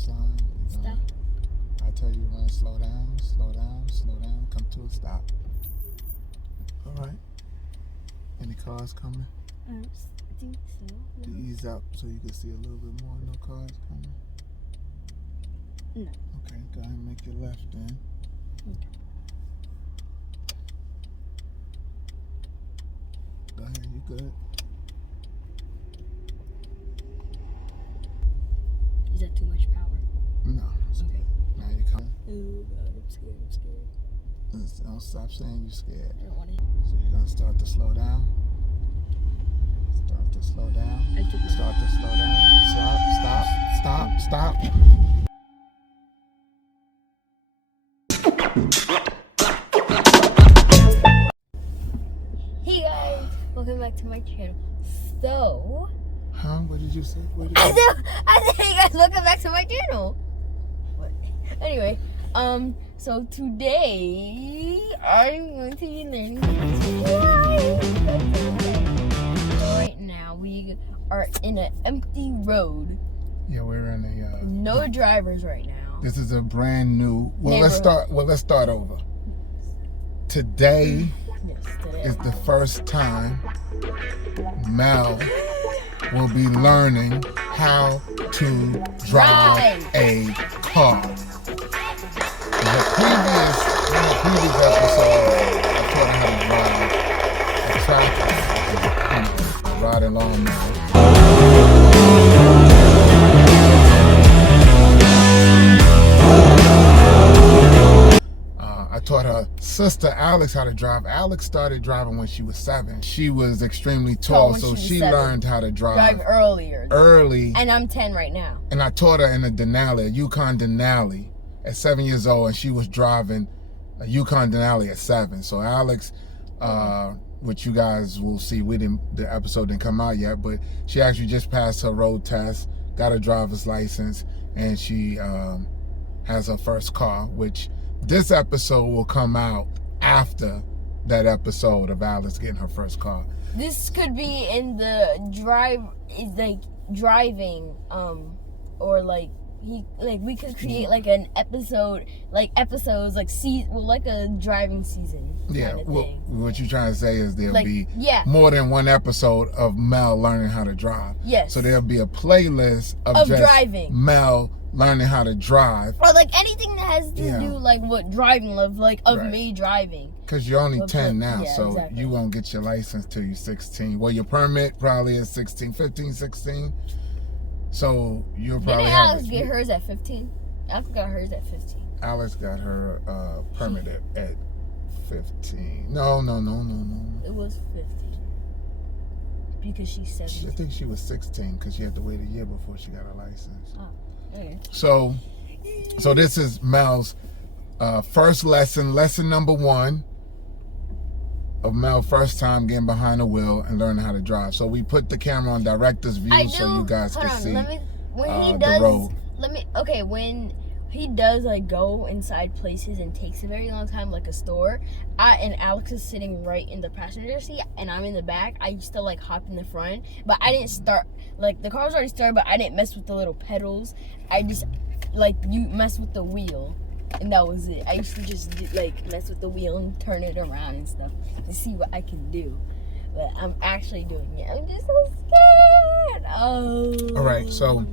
sign. Stop. I tell you when to slow down, come to a stop. All right. Any cars coming? I think so. To ease up so you can see a little bit more. No cars coming? No. Okay, go ahead and make your left then. Okay. Go ahead, you good. Is that too much power? No, it's Okay. good. Now you coming. Oh God, I'm scared. Don't stop saying you're scared. I don't want to. So you're gonna start to slow down. Start to slow down. I took my. Start to slow down. Stop. Hey guys, welcome back to my channel. So, Huh? What did you say? I said, hey guys, welcome back to my channel. What? Anyway, so today I'm going to be learning how to drive. Right now we are in an empty road. Yeah, we're in a. No drivers right now. This is a brand new. Let's start over. Today Today. is the first time Mel will be learning how to drive a car. In her previous episode, I taught her how to drive a tractor, riding lawnmower. I taught her sister Alex how to drive. Alex started driving when she was 7. She was extremely tall, so she learned how to drive early. And I'm 10 right now. And I taught her in a Denali, a Yukon Denali, at 7 years old, and she was driving a Yukon Denali at 7. So Alex, which you guys will see, the episode didn't come out yet, but she actually just passed her road test, got her driver's license, and she has her first car, which this episode will come out after that episode of Alex getting her first car. This could be in the driving, or we could create like an episode, episodes like a driving season. Yeah, kind of thing. What you're trying to say is there'll be more than one episode of Mel learning how to drive. Yes. So there'll be a playlist of just driving. Mel learning how to drive. Or anything that has to do with driving, me driving. Because you're only 10 now, so exactly. you won't get your license till you're 16. Well, your permit probably is 16, 15, 16. So you'll probably Didn't Alex get hers at 15? Alex got hers at 15. Alex got her permit at 15. No. It was 15. Because she's 17. I think she was 16 because she had to wait a year before she got her license. Oh, okay. So this is Mel's first lesson number 1 of Mel first time getting behind the wheel and learning how to drive. So we put the camera on director's view so you guys can see the road. When he does go inside places and takes a very long time, like a store, and Alex is sitting right in the passenger seat and I'm in the back, I used to hop in the front, but I didn't start, the car was already started, but I didn't mess with the little pedals. I just you mess with the wheel, and that was it. I used to just mess with the wheel and turn it around and stuff to see what I can do. But I'm actually doing it. I'm just so scared. Oh. All right, so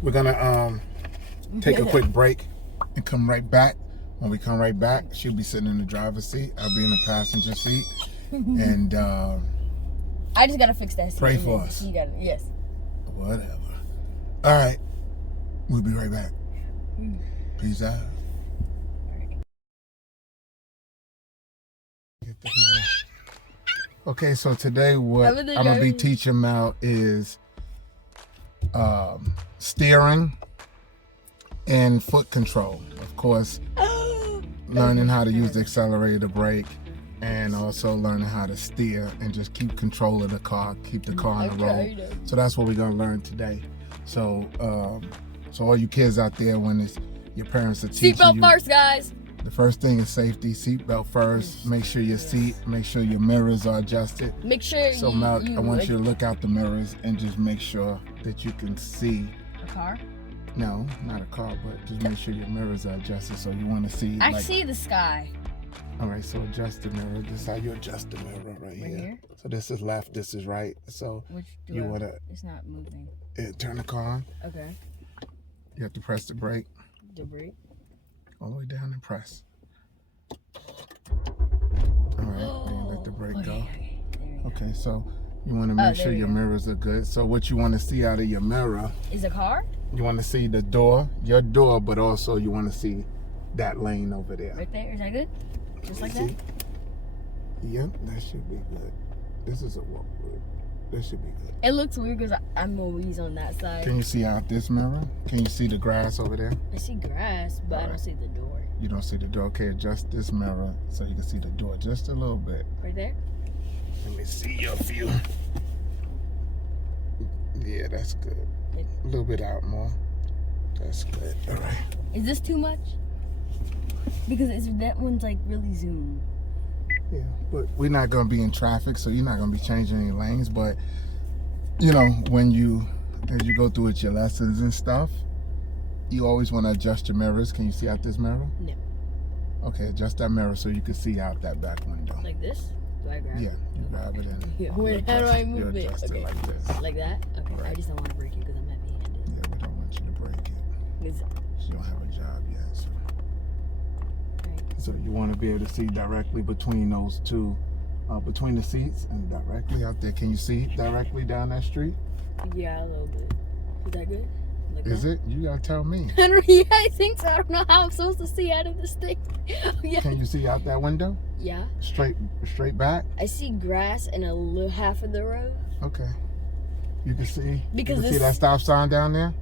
we're gonna take a quick break and come right back. When we come right back, she'll be sitting in the driver's seat. I'll be in the passenger seat, and I just gotta fix that seat. Pray for us. You got it. Yes. Whatever. All right, we'll be right back. Peace out. Okay, so today what I'm gonna be teaching Mel is steering and foot control. Of course, learning how to use the accelerator, the brake, and also learning how to steer and just keep control of the car, keep the car on the road. So that's what we're gonna learn today. So all you kids out there, when it's your parents are teaching you. Seatbelt first, guys. The first thing is safety. Seatbelt first. Make sure your make sure your mirrors are adjusted. Make sure. So Mel, I want you to look out the mirrors and just make sure that you can see a car. No, not a car, but just make sure your mirrors are adjusted. So you want to see. I see the sky. All right, so adjust the mirror. This is how you adjust the mirror right here. So this is left, this is right. So you want to. It's not moving. Turn the car on. Okay. You have to press the brake. The brake. All the way down and press. All right, then let the brake go. Okay, so you want to make sure your mirrors are good. So what you want to see out of your mirror is a car. You want to see the door, your door, but also you want to see that lane over there. Right there, is that good? Just like that? Yep, that should be good. This is a walk road. This should be good. It looks weird because I'm always on that side. Can you see out this mirror? Can you see the grass over there? I see grass, but I don't see the door. You don't see the door? Okay, adjust this mirror so you can see the door just a little bit. Right there? Let me see your view. Yeah, that's good. A little bit out more. That's good. All right. Is this too much? Because that one's like really zoomed. Yeah, but we're not going to be in traffic, so you're not going to be changing any lanes. But, you know, as you go through with your lessons and stuff, you always want to adjust your mirrors. Can you see out this mirror? No. Okay, adjust that mirror so you can see out that back window. Like this? Do I grab it? Yeah, you grab it and how do I move it? Adjust it like this. Like that? Okay, Right. I just don't want to break it because I'm heavy-handed. Yeah, we don't want you to break it. You don't have a job yet, so. So you want to be able to see directly between those two, between the seats and directly out there. Can you see directly down that street? Yeah, a little bit. Is that good? Like Is it? You gotta tell me. Yeah, I think so. I don't know how I'm supposed to see out of this thing. Yeah. Can you see out that window? Yeah. Straight back? I see grass and a little half of the road. Okay. You can see. Because you can see that stop sign down there?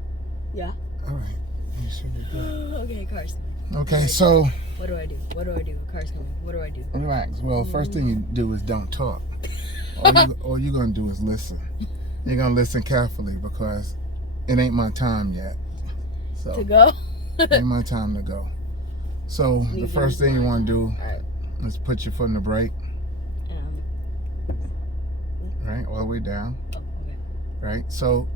Yeah. All right. You should be good. Okay, car's coming. Okay, so. What do I do? What do I do? Car's coming. What do I do? Relax. Well, first thing you do is don't talk. All you're gonna do is listen. You're gonna listen carefully because it ain't my time yet. So to go? Ain't my time to go. So the first thing you want to do is put your foot in the brake. Right, all the way down. Oh, okay. Right. So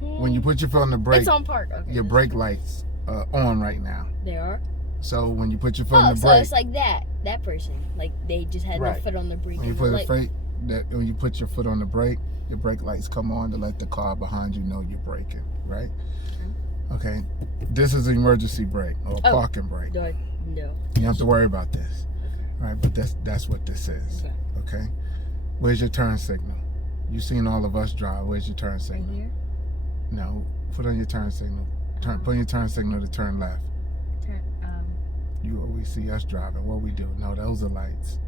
when you put your foot on the brake, it's on park. Okay, your brake lights are on right now. They are. So when you put your foot on the so brake, it's like that person, like they just had their foot on the brake. When you put your foot on the brake, your brake lights come on to let the car behind you know you're braking, right? Okay. This is an emergency brake or a parking brake. No. You don't have to worry about this, right? But that's what this is. Okay. Where's your turn signal? You've seen all of us drive. Where's your turn signal? Right here. No. Put on your turn signal. Put on your turn signal to turn left. You always see us driving. What we do? No, those are lights.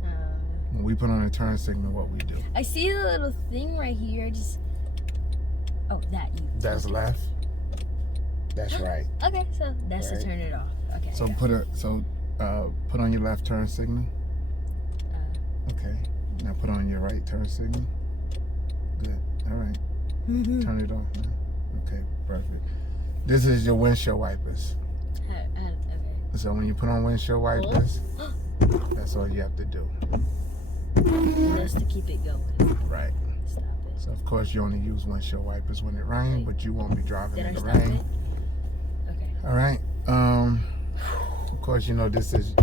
When we put on a turn signal, what we do? I see a little thing right here. That's left. That's right. Okay, so that's to turn it off. Okay. So put on your left turn signal. Okay. Now put on your right turn signal. Good. All right. Turn it off now. Okay. Perfect. This is your windshield wipers. So when you put on windshield wipers, that's all you have to do. Just to keep it going. Right. Stop it. So of course you only use windshield wipers when it rains, but you won't be driving in the stop rain. It? Okay. All right. Of course you know this is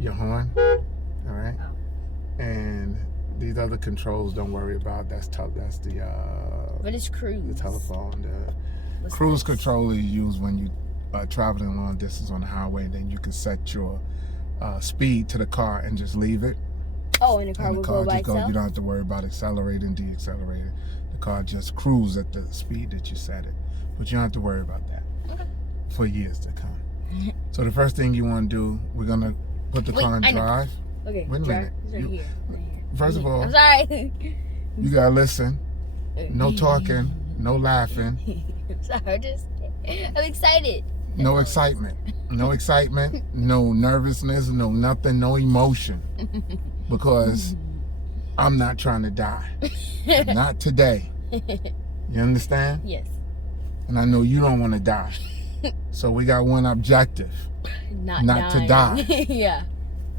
your horn. All right. Oh. And these other controls, don't worry about. That's the. But it's cruise. The telephone. The cruise control is used when you traveling long distance on the highway. Then you can set your speed to the car and just leave it. Oh, and the car will go by itself? You don't have to worry about accelerating, deaccelerating. The car just cruises at the speed that you set it. But you don't have to worry about that for years to come. So the first thing you want to do, we're going to put the car in drive. Okay, wait a minute. Right here. First of all, I'm sorry. You got to listen. No talking, no laughing. I'm sorry, I'm excited. No excitement. No excitement, no nervousness, no nothing, no emotion. Because I'm not trying to die. Not today. You understand? Yes. And I know you don't want to die. So we got one objective. Not to die. Yeah.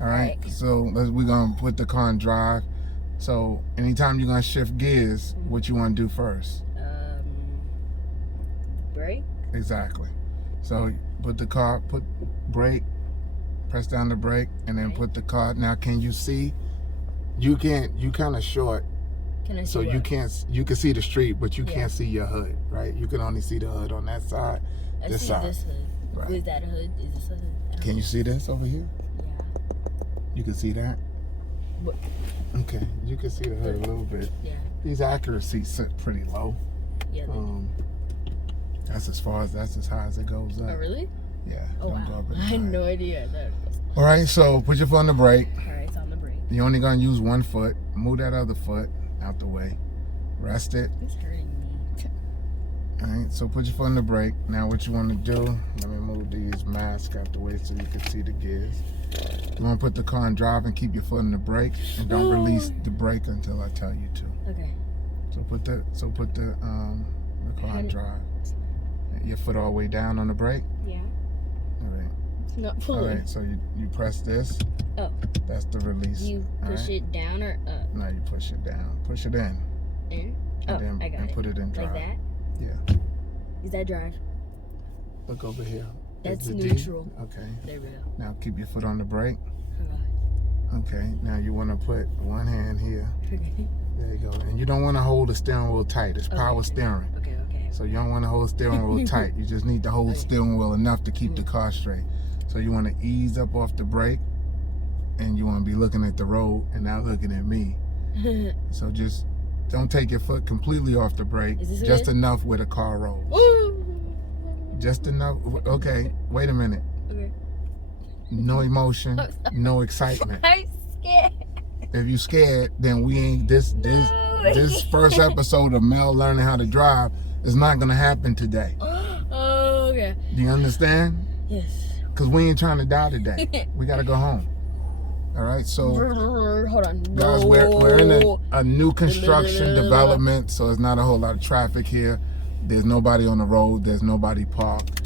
All right. So we're going to put the car in drive. So anytime you're going to shift gears, what you want to do first? Brake. Exactly. So put brake, press down the brake, and then Right. put the car. Now, can you see? You kind of short, Can I see so what? you can't. You can see the street, but you Yeah. can't see your hood, right? You can only see the hood on that side. I This see side. this hood. Right. Was that a hood? Is this a hood? I don't Can know. you see this over here? Yeah. You can see that. What? Okay, you can see the hood a little bit. Yeah. These accuracies sit pretty low. Yeah. That's as high as it goes up. Oh, really? Yeah. Oh, don't go wow. up any I had higher. no idea that. All right, so put your foot on the brake. All right, it's on the brake. You're only gonna use one foot. Move that other foot out the way. Rest it. It's hurting me. All right, so put your foot on the brake. Now what you want to do, let me move these masks out the way so you can see the gears. You want to put the car in drive and keep your foot on the brake, and don't release the brake until I tell you to. Okay. So put the car in drive. Your foot all the way down on the brake. Yeah. All right. It's not All pulling. right. So you press this. Oh. That's the release. You all push right? it down or up? No, you push it down. Push it in. In? And Oh, then I got and it. put it in drive. Like that? Yeah. Is that drive? Look over here. That's Is the D? neutral. Okay. There we go. Now keep your foot on the brake. Okay. Okay. Now you want to put one hand here. Okay. There you go. And you don't want to hold the steering wheel tight. It's power steering. Okay. So you don't want to hold the steering wheel tight. You just need to hold the steering wheel enough to keep the car straight. So you want to ease up off the brake, and you want to be looking at the road and not looking at me. So just don't take your foot completely off the brake. Is this Just good? enough where the car rolls. Just enough. Okay, wait a minute. Okay. No emotion, no excitement. I'm scared. If you scared, then we ain't this first episode of Mel learning how to drive is not gonna happen today. Oh, okay. Do you understand? Yes. Because we ain't trying to die today. We gotta go home. All right, so Hold on. guys, we're in a new construction development, so there's not a whole lot of traffic here. There's nobody on the road. There's nobody parked.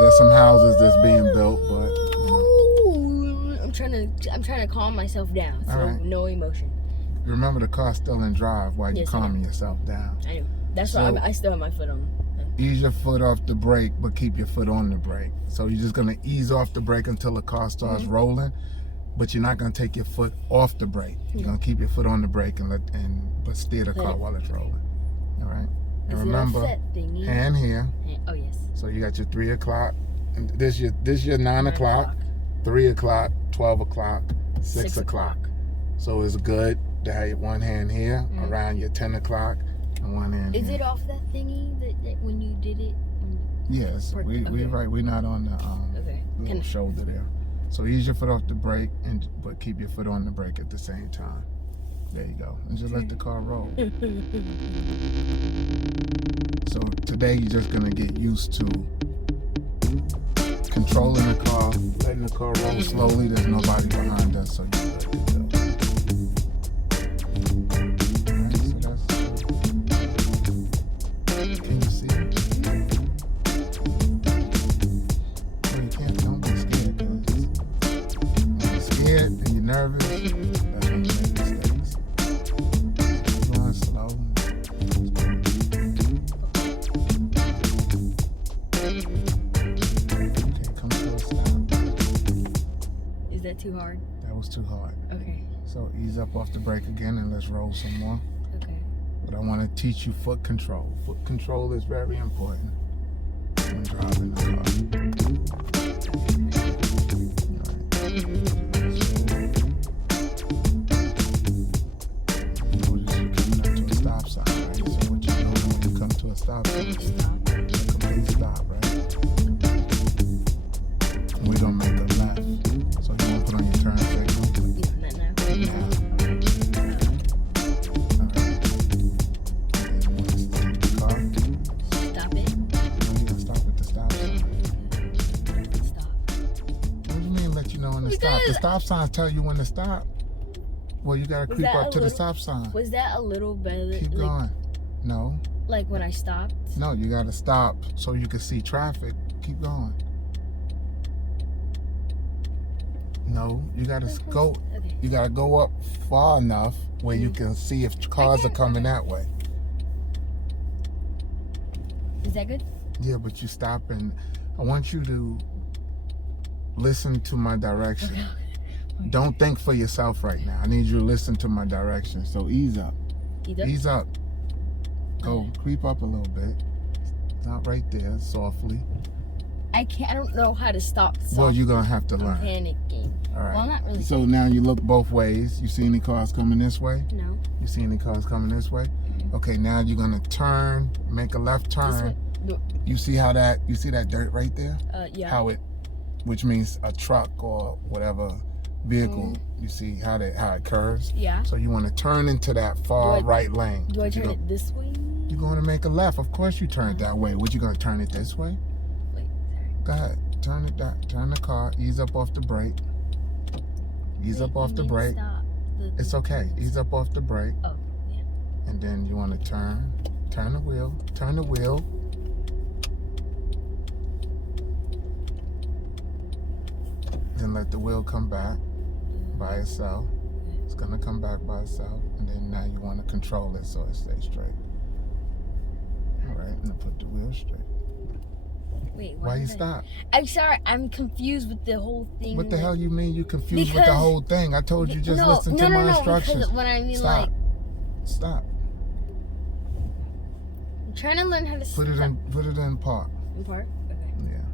There's some houses that's being built, but you know. I'm trying to calm myself down. So All right. no emotion. Remember, the car's still in drive while you're Yes, I know. calming yourself down. I know. That's So- why I still have my foot on. Ease your foot off the brake, but keep your foot on the brake. So you're just gonna ease off the brake until the car starts rolling, but you're not gonna take your foot off the brake. You're gonna keep your foot on the brake but steer the car while it's rolling. All right. And Is remember, it a set thingy? hand here. Oh yes. So you got your 3 o'clock, and this your 9 o'clock, 3 o'clock, 12 o'clock, 6 o'clock. So it's good to have one hand here around your 10 o'clock and one hand Is here. it off that thingy that when you did it? Yes, we're right. We're not on the Okay. little shoulder there. So ease your foot off the brake, but keep your foot on the brake at the same time. There you go. And just let the car roll. So today you're just gonna get used to controlling the car, letting the car roll slowly. There's nobody behind us, so you're good to go. Alright, so that's. Can you see? Well, you can't. Don't be scared. When you're scared and you're nervous, that's when you make mistakes. Going slow. Okay, come to a stop. Is that too hard? That was too hard. Okay. So ease up off the brake again and let's roll some more. Okay. But I want to teach you foot control. Foot control is very important when driving the car. Notice you're coming up to a stop sign, right? So what you're doing when you come to a stop sign, Stop. a complete stop, right? And we're gonna make a left. So you want to put on your turn signal. You doing that now? Now. Stop it. Stop at the stop sign. Stop. What do you mean let you know when to stop? The stop signs tell you when to stop. Well, you gotta creep that up a to the little- stop sign. Was that a little better? Keep going. No, Like when I stopped? no, you gotta stop so you can see traffic. Keep going. No, you gotta go. Okay. You gotta go up far enough where you can see if cars are coming that way. Is that good? Yeah, but you stop and I want you to listen to my direction. Okay. Don't think for yourself right now. I need you to listen to my direction. So ease up. Ease up. Go, creep up a little bit. Not right there, softly. I don't know how to stop. Well, you're gonna have to learn. I'm panicking. All right. Well, not really. So now you look both ways. You see any cars coming this way? No. You see any cars coming this way? Mm-hmm. Okay, now you're gonna turn, make a left turn. You see that dirt right there? Yeah. Which means a truck or whatever vehicle. You see how it curves? Yeah. So you want to turn into that far right lane. Do I turn it this way? You're going to make a left. Of course you turn it that way. What, you going to turn it this way? Wait, sorry. Go ahead. Turn it down. Turn the car. Ease up off the brake. Ease up off the brake. It's okay. Ease up off the brake. Oh, yeah. And then you want to turn the wheel. Turn the wheel. Then let the wheel come back by itself. It's going to come back by itself. And then now you want to control it so it stays straight. All right, and then put the wheel straight. Wait, why you stop? I'm sorry, I'm confused with the whole thing. What the hell you mean you confused with the whole thing? I told you just listen to my instructions. Because when I mean stop. Stop. I'm trying to learn how to put it in park. In park? Okay. Yeah.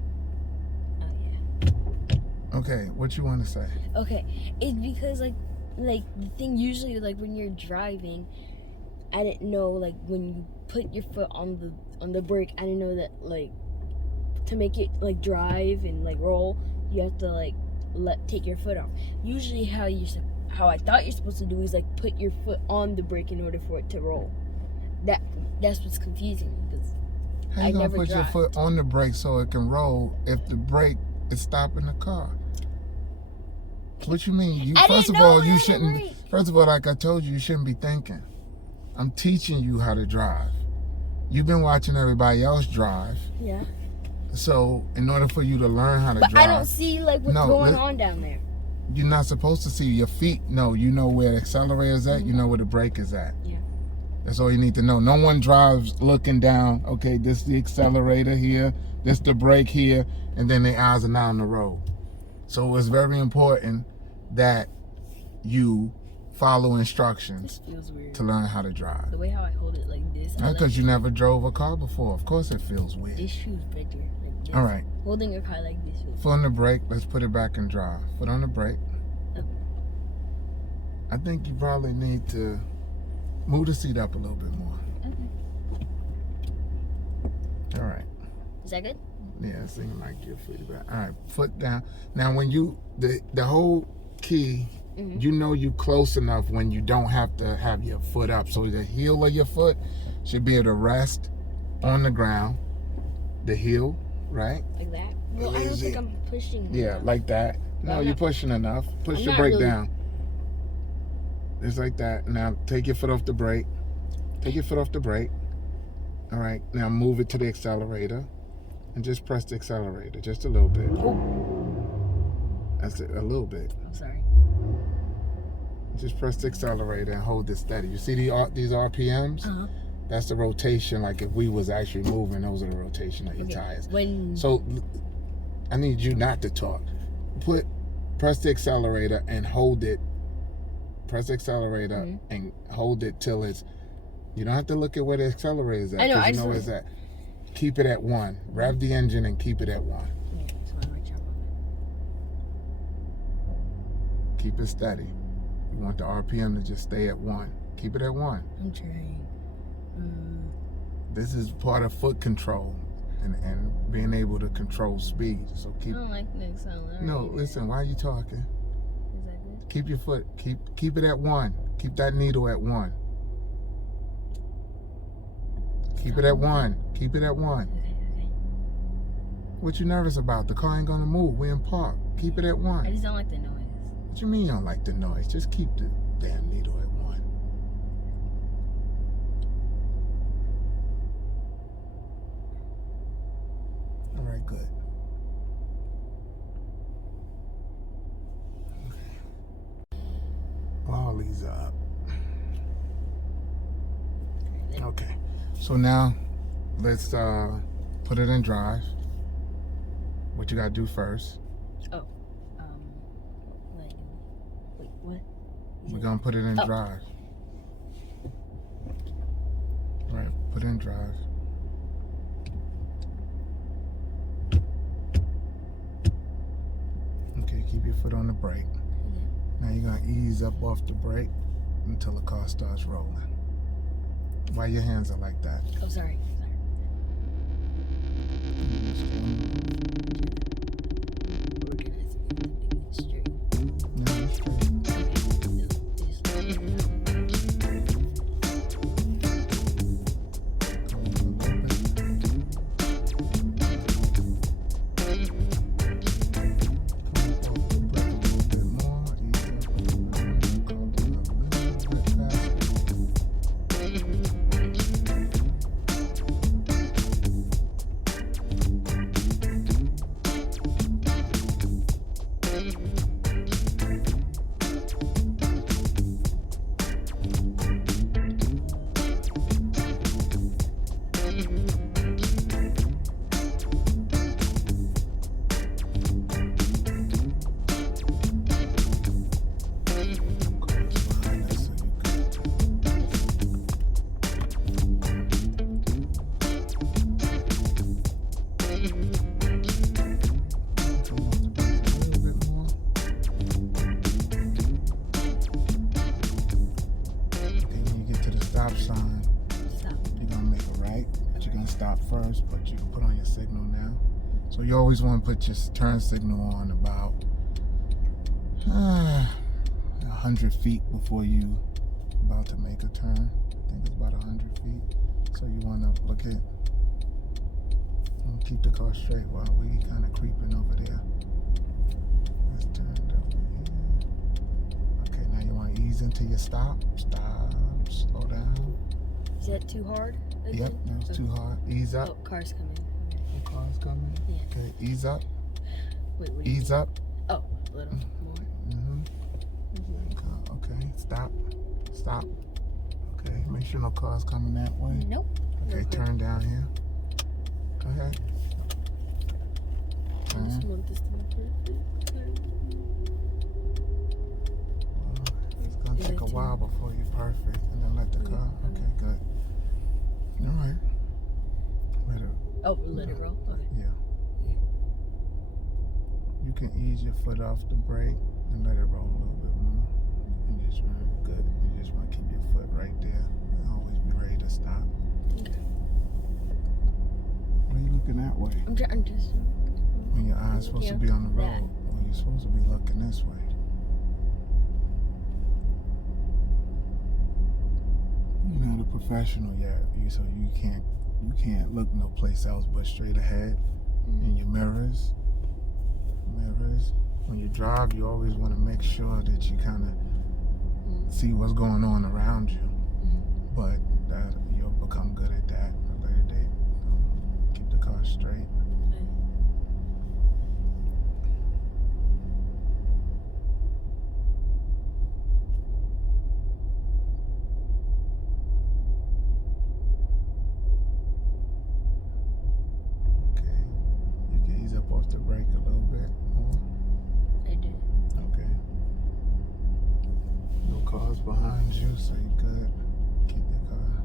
Oh yeah. Okay, what you want to say? Okay, it's because like the thing usually like when you're driving, I didn't know like when you put your foot on the brake, I didn't know that like to make it like drive and like roll, you have to like take your foot off. Usually how I thought you're supposed to do is like put your foot on the brake in order for it to roll. That's what's confusing me because how you gonna put your foot on the brake so it can roll if the brake is stopping the car? What you mean? First of all, like I told you shouldn't be thinking. I'm teaching you how to drive. You've been watching everybody else drive. Yeah. So in order for you to learn how to drive, I don't see like what's going on down there. You're not supposed to see your feet. No, you know where the accelerator is at. Mm-hmm. You know where the brake is at. Yeah. That's all you need to know. No one drives looking down. Okay, this is the accelerator here. This the brake here, and then their eyes are not on the road. So it's very important that you follow instructions to learn how to drive. The way how I hold it like this. Because you never drove a car before. Of course it feels weird. This feels better. Like this. All right. Holding a car like this. Foot on the brake. Let's put it back in drive. Foot on the brake. Okay. I think you probably need to move the seat up a little bit more. Okay. All right. Is that good? Yeah, it seems like you're free back. All right, foot down. Now, when you the whole key, mm-hmm. You know you close enough when you don't have to have your foot up. So the heel of your foot should be able to rest on the ground. The heel, right? Like that? Well, I don't think I'm pushing. Yeah, like that. No, you're pushing enough. Push your brake down. It's like that. Now take your foot off the brake. Take your foot off the brake. All right. Now move it to the accelerator. And just press the accelerator. Just a little bit. Oh. That's it. A little bit. I'm sorry. Just press the accelerator and hold it steady. You see these RPMs? Uh-huh. That's the rotation. Like if we was actually moving, those are the rotation of your tires. So I need you not to talk. Press the accelerator and hold it. Press the accelerator and hold it till it's. You don't have to look at where the accelerator is at. I know. You know where it's at. Keep it at 1. Rev the engine and keep it at 1. Yeah, so I'm right. Keep it steady. You want the RPM to just stay at 1. Keep it at 1. I'm trying. This is part of foot control and being able to control speed. So keep. I don't like the accelerator. No, listen. Why are you talking? Is that good? Keep your foot. Keep it at 1. Keep that needle at 1. Keep it at 1. Keep it at 1. Okay. What you nervous about? The car ain't gonna move. We in park. Keep it at 1. I just don't like the noise. What you mean you don't like the noise? Just keep the damn needle at 1. All right, good. Okay. All these up. Okay. So now, let's Put it in drive. What you gotta do first? Oh, like, wait, what? We're gonna put it in drive. Right, put it in drive. Okay, keep your foot on the brake. Now you're gonna ease up off the brake until the car starts rolling. Why your hands are like that? Oh, sorry. Straight. Yeah, straight. First, but you can put on your signal now. So you always want to put your turn signal on about 100 feet before you about to make a turn. I think it's about 100 feet. So you want to look at and keep the car straight while we kind of creeping over there. Let's turn it over here. Okay, now you want to ease into your stop. Stop. Slow down. Is that too hard? Again? Yep, that was too hard. Ease up. Oh, car's coming. The car's coming? Yeah. Okay, ease up. Wait, what do you Ease mean? up. Oh, a little more. Okay, stop. Stop. Okay, make sure no car's coming that way. Nope. Okay, No car. turn down here. Go ahead. I just Turn. want this to be perfect. It's gonna take a while before you're perfect, and then let the car. Okay, good. All right. Let it. Oh, let it roll? Okay. Yeah. You can ease your foot off the brake and let it roll a little bit more. And just run good. You just want to keep your foot right there and always be ready to stop. Okay. Why are you looking that way? I'm just. When your eyes supposed to be on the road, well, you're supposed to be looking this way. You're not a professional yet, so you can't look no place else but straight ahead. In your mirrors. When you drive, you always want to make sure that you kind of see what's going on around you. But that you'll become good at that at a later date. Keep the car straight. The brake a little bit more. I did. Okay. No cars behind you, so you're good. Keep your car.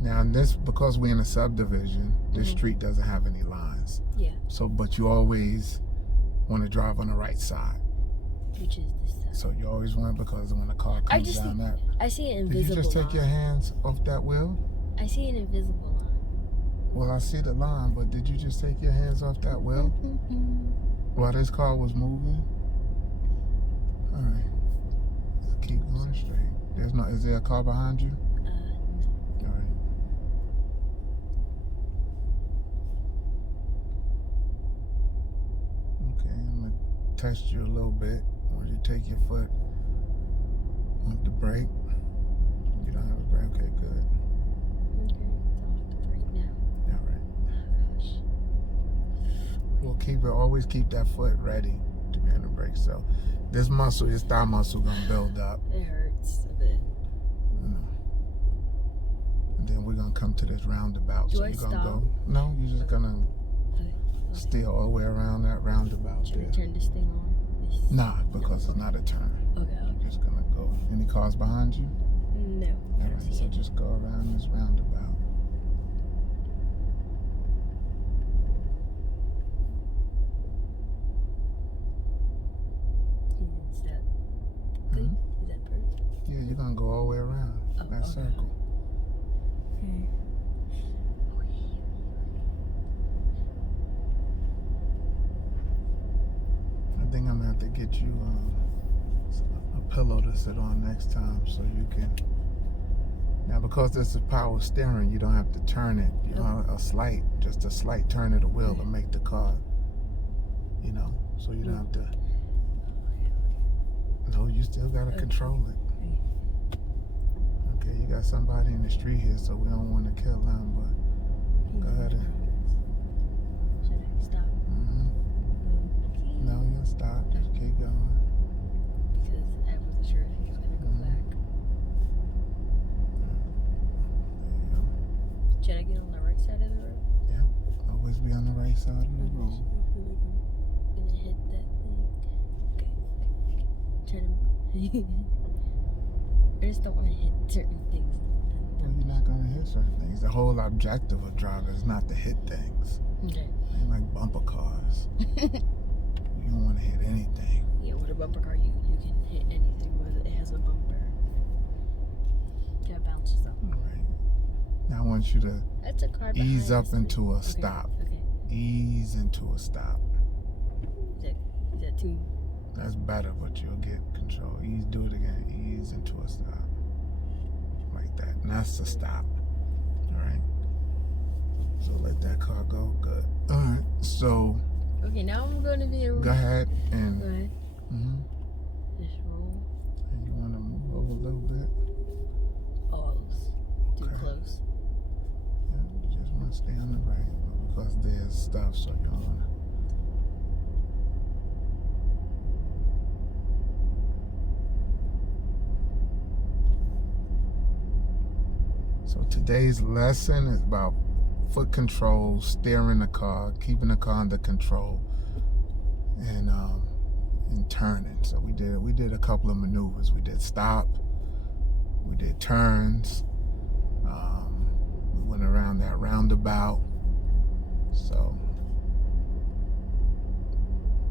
Now, because we're in a subdivision, this street doesn't have any lines. Yeah. So, but you always want to drive on the right side. Which is this side. So you always want, because when a car comes down that. I see an invisible line. Did you just take your hands off that wheel? I see an invisible line. Well, I see the line, but did you just take your hands off that wheel while this car was moving? All right. Let's keep going straight. Is there a car behind you? No. All right. Okay, I'm going to test you a little bit. Once you take your foot off the brake. You don't have a brake? Okay, good. We'll always keep that foot ready to be on the brake. So this muscle, your thigh muscle, gonna build up. It hurts a bit. And then we're gonna come to this roundabout. Do so I you're gonna stop? go. No, you're just gonna Okay. steer all the way around that roundabout Should there. we turn this thing on? Nah, because it's not a turn. Okay. You're just gonna go. Any cars behind you? No. All right, so just go around this roundabout. Is that good? Is that perfect? Yeah, you're gonna go all the way around that circle. Okay. I think I'm gonna have to get you a pillow to sit on next time so you can. Now, because this is power steering, you don't have to turn it. You know, just a slight turn of the wheel to make the car. You know, so you don't have to. No, you still gotta control it. Okay, you got somebody in the street here, so we don't want to kill them, but go ahead. Should I stop? No, you'll stop. Just keep going. Because I wasn't sure if he was gonna go back. Should I get on the right side of the road? Yeah, always be on the right side of the road. I feel like I'm gonna hit that thing. Okay. Turn. I just don't want to hit certain things. Well, you're not gonna hit certain things. The whole objective of driving is not to hit things. Okay. Ain't like bumper cars. You don't want to hit anything. Yeah, with a bumper car, you can hit anything with it. It has a bumper. Yeah, it bounces up. All right. Now I want you to That's a car ease behind up us. into a Okay, stop. Okay. Ease into a stop. Is that too? That's better, but you'll get control. Ease, do it again. Ease into a stop. Like that. And that's the stop. All right. So let that car go. Good. All right. So. Okay, now I'm going to be a. Go ahead and. Go ahead. Just roll. And you want to move over a little bit. Oh, it's too Okay. close. Yeah, you just want to stay on the right because there's stuff, so you don't want to. So today's lesson is about foot control, steering the car, keeping the car under control, and turning. So we did a couple of maneuvers. We did stop, we did turns, we went around that roundabout. So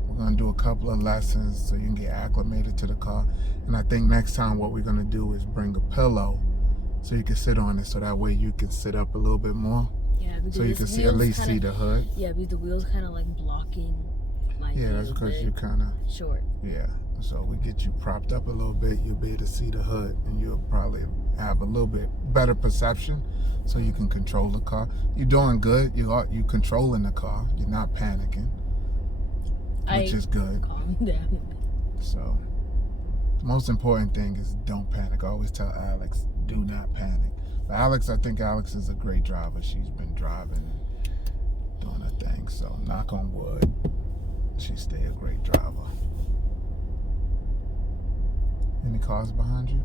we're gonna do a couple of lessons so you can get acclimated to the car. And I think next time what we're gonna do is bring a pillow so you can sit on it, so that way you can sit up a little bit more. Yeah, because So you can see, at least see the hood. Yeah, because the wheel's kind of like blocking my view. Yeah, that's because you're kind of short. Yeah, so we get you propped up a little bit, you'll be able to see the hood, and you'll probably have a little bit better perception, so you can control the car. You're doing good. You controlling the car. You're not panicking, which is good. Calm down. So the most important thing is don't panic. I always tell Alex, do not panic. But Alex, I think Alex is a great driver. She's been driving and doing her thing. So knock on wood, she stay a great driver. Any cars behind you?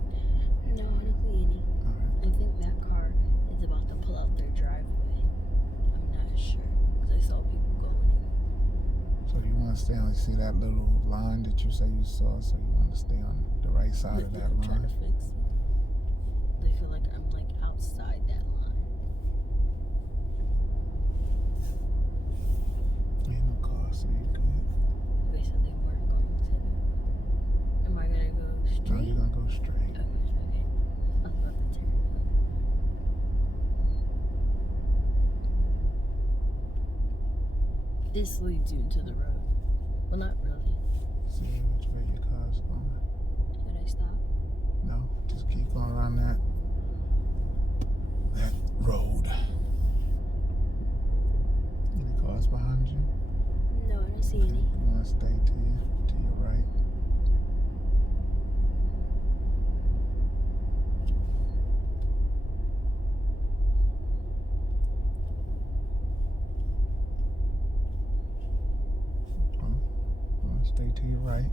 No, I don't see any. All right. I think that car is about to pull out their driveway. I'm not sure because I saw people going in. So you want to stay on, see that little line that you say you saw, so you want to stay on the right side of that I'm trying to line? fix it. I feel like I'm like outside that line. Ain't no car, so you good. Okay, so they weren't going to the. Am I gonna go straight? No, you're going to go straight. Okay. I was about to turn. This leads you into the road. Well, not really. See which way your car's going. Should I stop? No, just keep going around that road. Any cars behind you? No, I don't see any. You want to stay to your right. You want to stay to your right.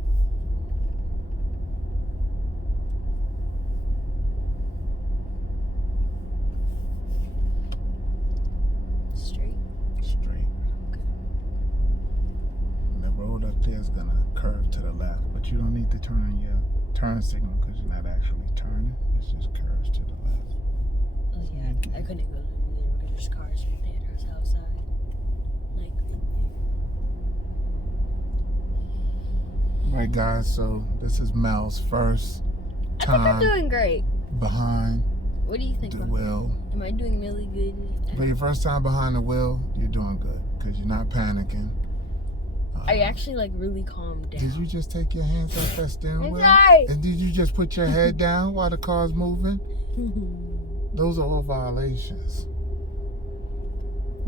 but you don't need to turn on your turn signal because you're not actually turning. It's just curves to the left. Oh yeah, I couldn't go through there because there's cars right there. There's outside, like right there. Right, guys. So this is Mel's first I think I'm time doing great. behind What do you think? the Mom? wheel. Am I doing really good? For your first time behind the wheel, you're doing good because you're not panicking. I actually like really calmed down. Did you just take your hands off that steering wheel? Sorry. And did you just put your head down while the car's moving? Those are all violations.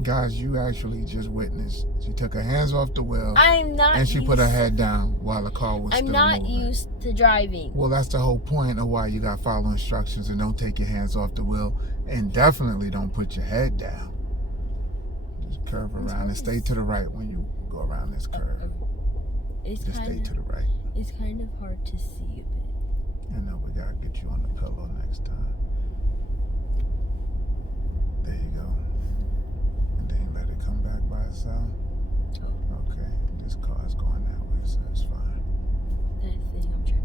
Guys, you actually just witnessed. She took her hands off the wheel. I'm not. And she put her head down while the car was still moving. I'm not used to driving. Well, that's the whole point of why you got to follow instructions and don't take your hands off the wheel. And definitely don't put your head down. Just curve around and stay to the right when you go around this curve. It's Just stay to the right. It's kind of hard to see a bit. I know we gotta get you on the pillow next time. There you go. And then let it come back by itself. Oh. Okay, this car is going that way, so it's fine. That thing I'm trying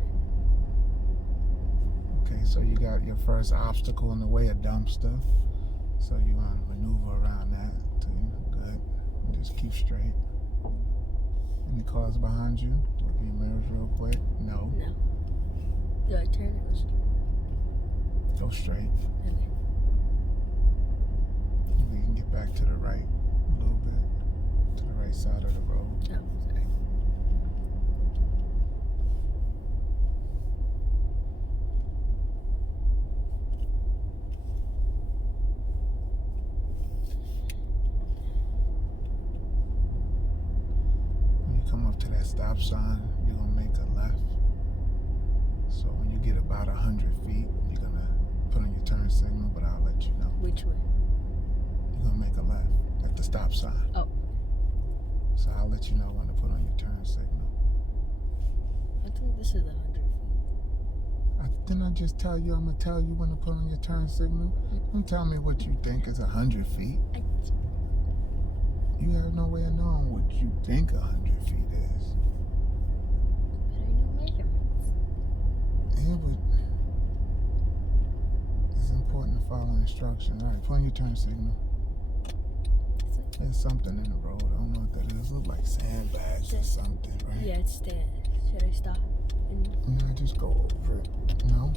to. Okay, so you got your first obstacle in the way, a dumpster. So you want to maneuver around that. Good. And just keep straight. Any cars behind you? Look at your mirrors real quick. No. No. Do I turn it? Go straight. Okay. We can get back to the right a little bit. To the right side of the road. Oh, sorry. When you come up to that stop sign, you're going to make a left. So when you get about 100 feet, you're going to put on your turn signal, but I'll let you know. Which way? You're going to make a left at the stop sign. Oh. So I'll let you know when to put on your turn signal. I think this is 100 feet. Didn't I just tell you I'm going to tell you when to put on your turn signal? Don't tell me what you think is 100 feet. You have no way of knowing what you think 100 feet is. But I know measurements. Yeah, but it's important to follow instructions. All right, put on your turn signal. There's something in the road. I don't know what that is. It looks like sandbags or something, right? Yeah, it's dead. Should I stop? No, just go over it. No.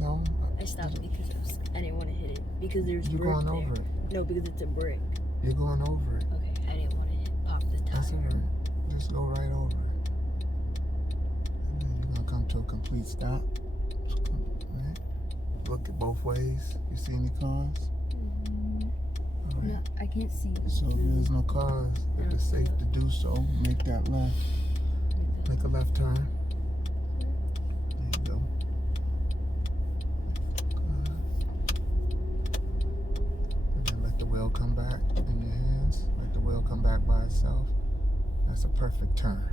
No. I stopped because I didn't want to hit it. Because there's You're brick going there. over it. No, because it's a brick. You're going over it. Okay, I didn't want to pop the tire. That's all right. Just go right over it. And then you're going to come to a complete stop. Right? Look at both ways. You see any cars? All right. No, I can't see. So if there's no cars, if it's safe to do so, make that left. Make a left turn. There you go. And then let the wheel come back in your hands. Let the wheel come back by itself. That's a perfect turn.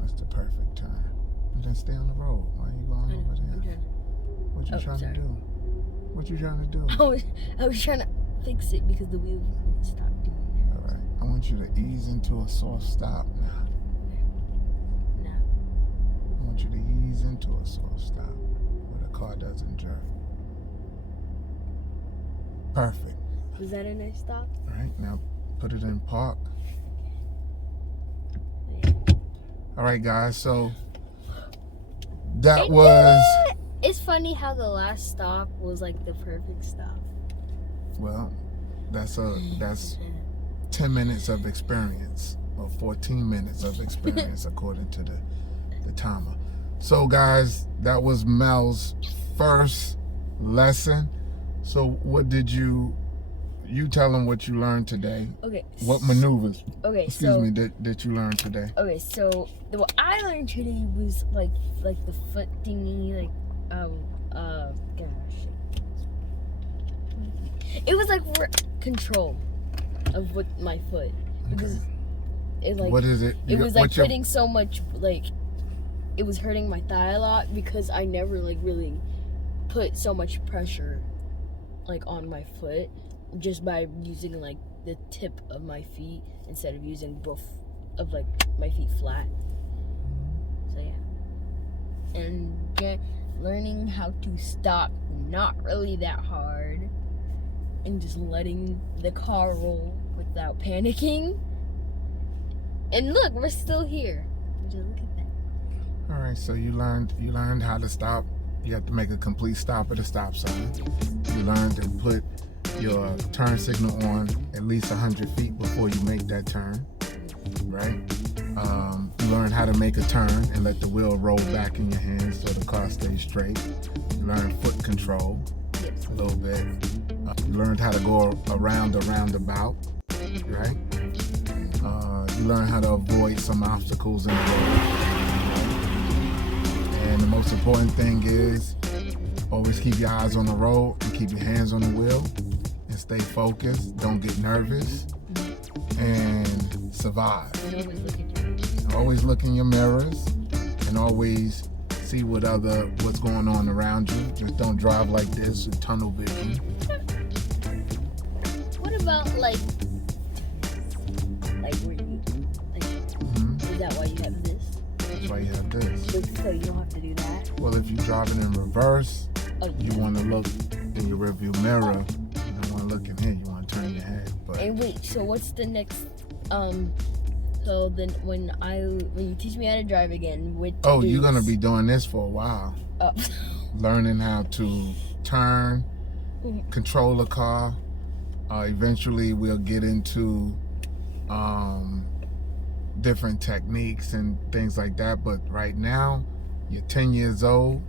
That's the perfect turn. And then stay on the road. Why are you going over there? What you trying to do? What you trying to do? I was trying to fix it because the wheel wouldn't stop doing that. All right. I want you to ease into a soft stop now. No. I want you to ease into a soft stop where the car doesn't jerk. Perfect. Was that a nice stop? All right, now put it in park. All right, guys, so that was... It's funny how the last stop was like the perfect stop. Well, that's 10 minutes of experience, or 14 minutes of experience according to the timer. So guys, that was Mel's first lesson. So what did you tell them what you learned today? Okay. What maneuvers? Okay. Excuse me, that you learned today? Okay, so what I learned today was like the foot thingy, like gosh. It was like control of what my foot because it like what is it? It was like putting so much like it was hurting my thigh a lot because I never like really put so much pressure like on my foot just by using like the tip of my feet instead of using both of like my feet flat. So yeah, and learning how to stop, not really that hard, and just letting the car roll without panicking. And look, we're still here. Just look at that. All right, so you learned how to stop. You have to make a complete stop at a stop sign. You learned to put your turn signal on at least 100 feet before you make that turn, right? You learn how to make a turn and let the wheel roll back in your hands so the car stays straight. You learn foot control a little bit. You learned how to go around a roundabout, right? You learn how to avoid some obstacles in the road. And the most important thing is always keep your eyes on the road and keep your hands on the wheel and stay focused. Don't get nervous and survive. Always look in your mirrors and always see what's going on around you. Just don't drive like this with tunnel vision. What about like where you is that why you have this? That's why you have this. So you don't have to do that? Well, if you're driving in reverse, you want to look in your rearview mirror. You don't want to look in here. You want to turn your head. But and wait, so what's the next? So then when you teach me how to drive again, you're gonna be doing this for a while. Learning how to turn, control a car. Eventually, we'll get into different techniques and things like that. But right now, you're 10 years old.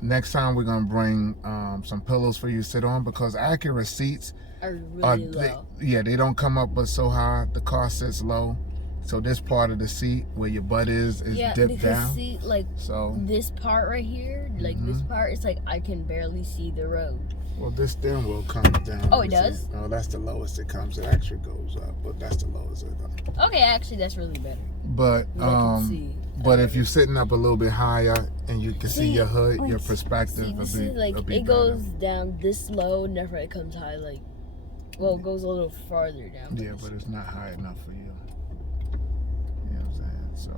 Next time, we're gonna bring some pillows for you to sit on because Acura seats are really low. They don't come up but so high. The car sits low. So this part of the seat where your butt is dipped down. See, like this part right here, this part, it's like I can barely see the road. Well, this steering wheel comes down. Oh, it does? No, that's the lowest it comes. It actually goes up, but that's the lowest it goes. Okay, actually, that's really better. But if you're sitting up a little bit higher and you can see your hood, your perspective will be it goes down this low, never it comes high. It goes a little farther down. Yeah, but it's not high enough for you. You know what I'm saying? So,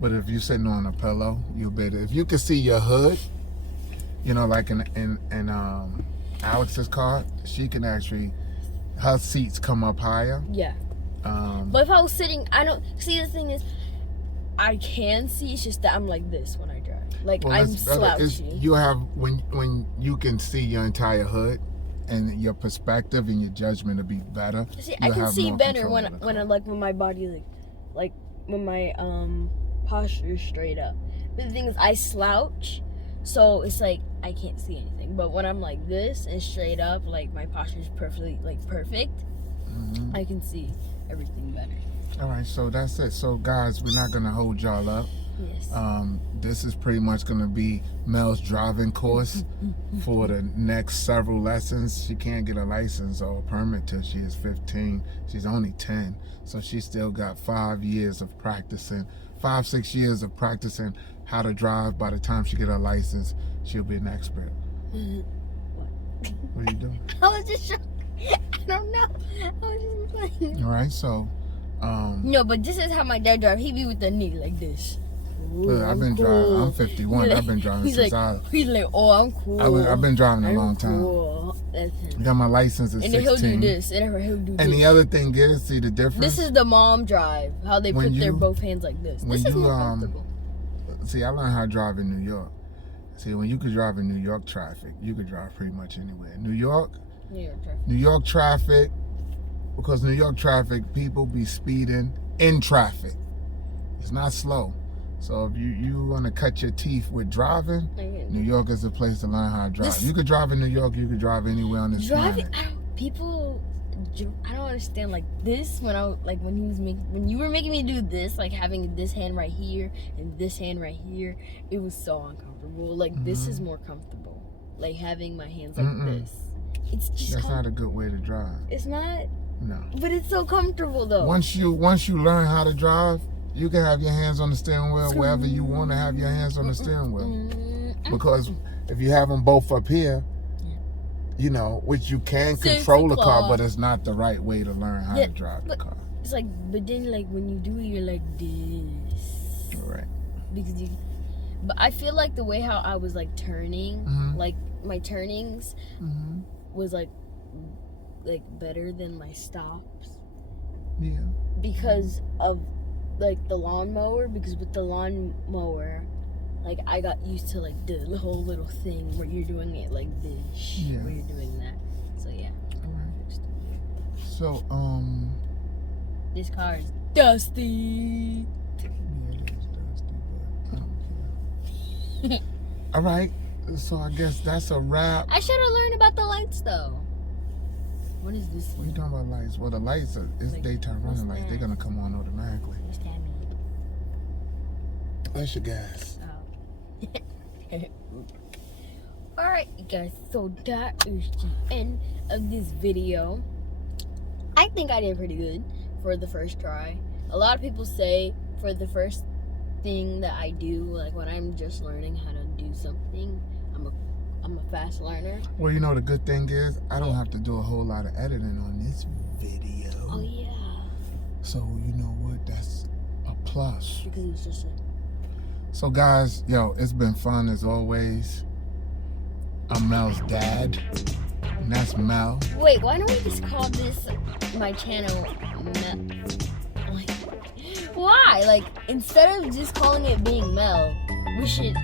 but if you're sitting on a pillow, you'll be able. If you can see your hood, like in Alex's car, she can actually, her seats come up higher. Yeah. But if I was sitting, I don't see. The thing is, I can see. It's just that I'm like this when I drive. I'm slouchy. You have when you can see your entire hood. And your perspective and your judgment will be better. See, I can see better when my body when my posture is straight up. But the thing is, I slouch, so it's like I can't see anything. But when I'm like this and straight up, my posture is perfect, I can see everything better. All right, so that's it. So guys, we're not gonna hold y'all up. Yes. This is pretty much going to be Mel's driving course for the next several lessons. She can't get a license or a permit till she is 15. She's only 10, so she still got 5 years of practicing, 5-6 years of practicing how to drive. By the time she get her license, she'll be an expert. What are you doing? I was just shocked. I don't know. I was just playing. All right, so no, but this is how my dad drives. He be with the knee like this. Look, I've been driving. I'm 51. I've been driving since He's like, oh, I'm cool. I've been driving a long time. Cool. That's him. Got my license at 16. And then he'll do this. And he'll do this. And the other thing is, see the difference? This is the mom drive. How they put their both hands like this. This is more comfortable. See, I learned how to drive in New York. See, when you could drive in New York traffic, you could drive pretty much anywhere. New York traffic, because New York traffic, people be speeding in traffic. It's not slow. So if you want to cut your teeth with driving, New York is the place to learn how to drive. You could drive in New York. You could drive anywhere on this planet. I don't understand this when you were making me do this, having this hand right here and this hand right here. It was so uncomfortable. This is more comfortable. Having my hands like this. It's just that's not a good way to drive. It's not. No. But it's so comfortable though. Once you learn how to drive, you can have your hands on the steering wheel wherever you want to have your hands on the steering wheel. Because if you have them both up here, which you can control the car, but it's not the right way to learn how to drive the car. It's but then when you do it, you're like this. All right. because but I feel like the way how I was like turning, like my turnings was like better than my stops. Yeah. Because of like the lawnmower, because with the lawnmower, like I got used to like the whole little thing where you're doing it like this, where you're doing that. So yeah. Alright. So this car is dusty. yeah, it is dusty, but I don't care. Alright. So I guess that's a wrap. I should have learned about the lights though. What is this? What are you talking about lights? Well, the lights it's Like, daytime running lights. They're gonna come on automatically. What's that mean? That's your gas. Oh. Alright, you guys. So that is the end of this video. I think I did pretty good for the first try. A lot of people say for the first thing that I do, like when I'm just learning how to do something, I'm a fast learner. Well, you know, the good thing is I don't have to do a whole lot of editing on this video. Oh yeah. So you know what? That's a plus. Because it's just So guys, yo, it's been fun as always. I'm Mel's dad, and that's Mel. Wait, why don't we just call this my channel Mel? Like, why? Like, instead of just calling it being Mel, we should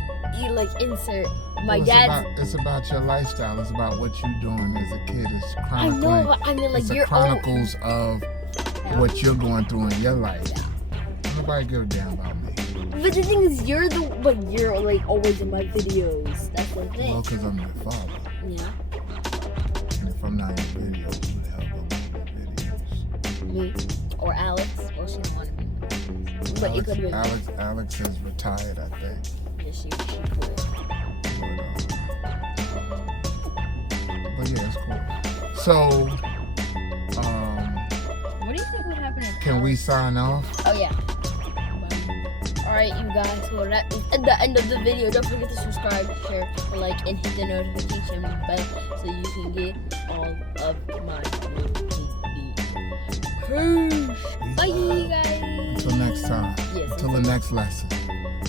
insert my dad's. It's about your lifestyle. It's about what you're doing as a kid. It's I chronicling. know, but I mean, like, it's the your chronicles of what you're going through in your life. Nobody give a damn about me. But the thing is, you're like always in my videos. That's the thing. Well, because I'm your father. Yeah. And if I'm not in your videos, who the hell gonna be in your videos? Me or Alex. Well, she don't want to be. But it could have been. Alex is retired, I think. Yeah, she could. But yeah, it's cool. So, What do you think would happen if can we sign off? Oh yeah. Alright, you guys, well that is at the end of the video. Don't forget to subscribe, share, like, and hit the notification bell so you can get all of my videos. Peace. Bye guys. Until next time. Yes. Until the next lesson.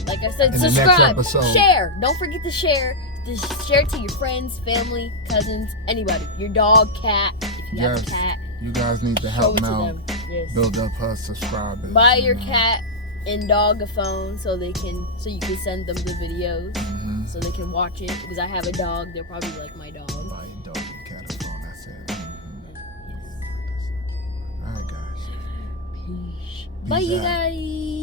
Like I said, In the next subscribe, episode. share. Don't forget to share. Share it to your friends, family, cousins, anybody. Your dog, cat, if you have a cat. You guys need to Show help it to Mel them. Yes. build up her subscribers. Buy your cat and dog a phone so you can send them the videos so they can watch it. Because I have a dog, they're probably like my dog. Buy your dog and cat a phone. That's it. Yes. All right, guys. Peace. Peace Bye, you out. guys.